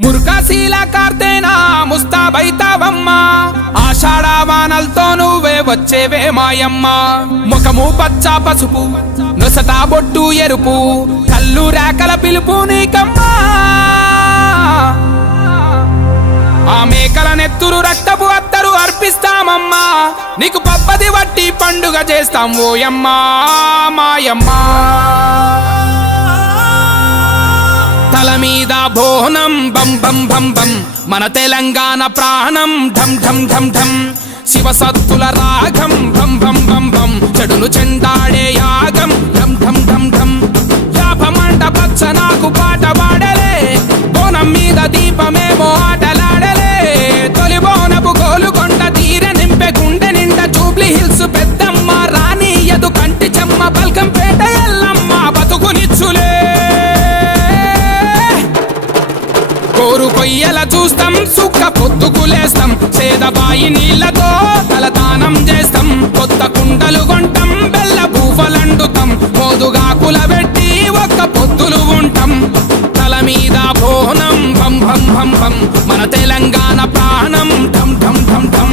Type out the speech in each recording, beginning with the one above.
మురుకాశీల కార్తేనా ముస్తాబైతావమ్మా ఆషాఢవానలతో నువ్వే వచ్చేవే మాయమ్మ. ముఖము పచ్చ పసుపు నొసట బొట్టు ఎరుపు కళ్ళు రేకల పిలుపు నీకమ్మా. ఆ మేకల నెత్తురు రక్తపు అత్తరు అర్పిస్తామమ్మా. నీకు పబ్బది వట్టి పండుగ చేస్తాం ఓయమ్మా మాయమ్మా. తల మీద బం బం బం బం. మన తెలంగాణ ప్రాణం ఢం ఢం ఢం ఢం. శివ సత్తుల రాగం బం బం బం బం. చెడును చెండాడే యాగం ఢం ఢం ఢం ఢం. కోరు కొయ్యల చూస్తాం సుక్క పొద్దుకులేస్తాం సేదబాయి నీళ్ళతో తలదానం చేస్తాం. కొత్త కుండలు కొంటాం బెల్ల బూఫలండుతాం మోదుగాకుల పెట్టి ఒక్క పొద్దులు ఉంటాం. తల మీద బోనం భం భం భం భం. మన తెలంగాణ ప్రాణం ఢం ఢం ఢం ఢం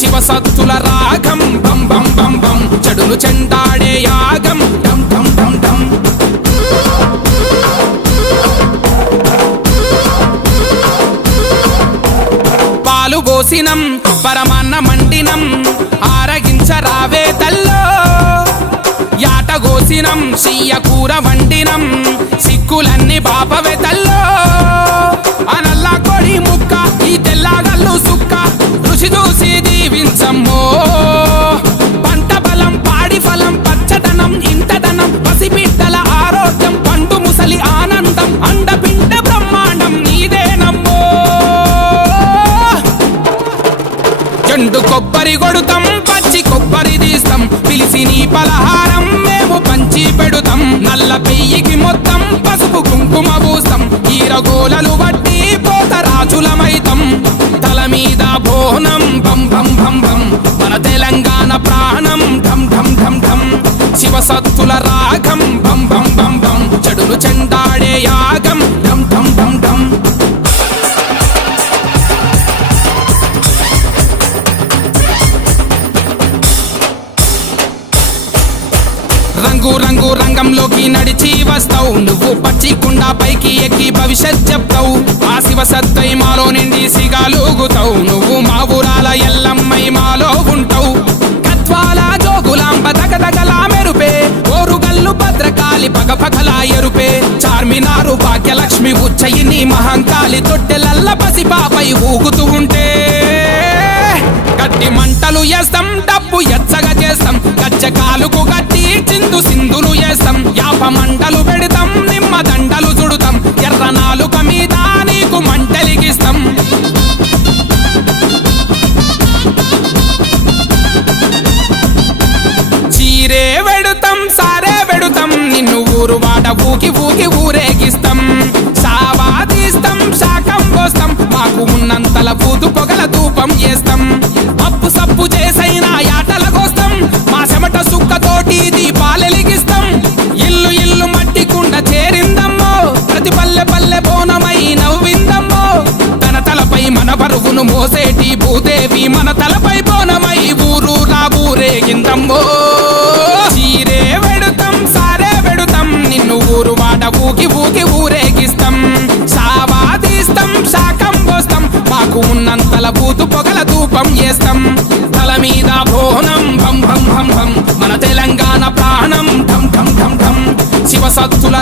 శివసత్తుల రాగం భం భం భం భం. చెడులు చెండా గోసినం పరమాన్న మండినం ఆరగించరావే తల్లో. యాట గోసినం సీయ కూర వండినం సిక్కులన్నీ బాపవే తల్లో. చెండు కొబ్బరి కొడుతాం పచ్చి కొబ్బరి తీస్తాం. పిలిచి నీ పలహారం మేము పంచి పెడుతాం. నల్ల పెయ్యికి మొత్తం పసుపు కుంకుమ పూస్తాం. ఈరగోలలు బట్టి పోత రాజులమైతం. తల మీద బోనం బం బం బం బం మన తెలంగాణ ప్రాణం ఢం ఢం ఢం ఢం. శివసత్తుల సత్తుల రంగు రంగు రంగంలోకి నడిచి వస్తావు. నువ్వు పచ్చి కుండ పైకి ఎక్కి భవిష్యత్ చెప్తావు. ఆ శివ సత్తై మాలో నిండి సిగాలుగుతావు. నువ్వు మా ఊరాల ఎల్లమ్మై మాలో ఉంటావు. కత్వాల జోగులాంబ దగదగలా మెరుపే. ఓరుగల్లు భద్రకాలి పగ పగలా ఎరుపే. చార్మినారు భాగ్యలక్ష్మి ఉచ్చయిని మహంకాళి తొట్టెలల్ల పసిపాపై ఊగుతూ ఉంటే కోటి మంటలు వేస్తాం డబ్బు ఎచ్చగా చేస్తాం గచ్చ కాలుకు గట్టి చిందు సింధులు వేస్తాం యాప మంటలు పెడతాం నిమ్మ దండలు చుడుతాం. ఎర్ర నాలుక మీద నీకు మంటలిగిస్తాం చీరే వెడుతాం సారే వెడుతాం. నిన్ను ఊరు వాడ ఊకి ఊకి ఊరేగిస్తాం. సావా తీస్తాం శాఖం పోస్తాం. మాకు ఉన్నంతల పూతు పొగల ధూపం చేస్తాం సప్పు చేసైనా యాటల కోస్తాం మా చెమట సుక్కతోటి దీపాలెలిగిస్తాం ఇల్లు ఇల్లు మట్టి కుండ చేరిందమ్మో. ప్రతి పల్లె పల్లె బోనమై నవ్విందమ్మో. తన తలపై మన బరువును మోసేటి భూదేవి మన తలపై బోనమై ఊరు రా ఊరేగిందమ్మో చీరే వెడుతాం సారే వెడుతాం. నిన్ను ఊరు వాడ ఊకి ఊకి ఊరే మాకు ఉన్నంతల బూతు పొగల ధూపం చేస్తాం. తల మీద భోనం భం భం భం భం. మన తెలంగాణ ప్రాణం ఢం ఢం ఢం ఢం శివ సత్తుల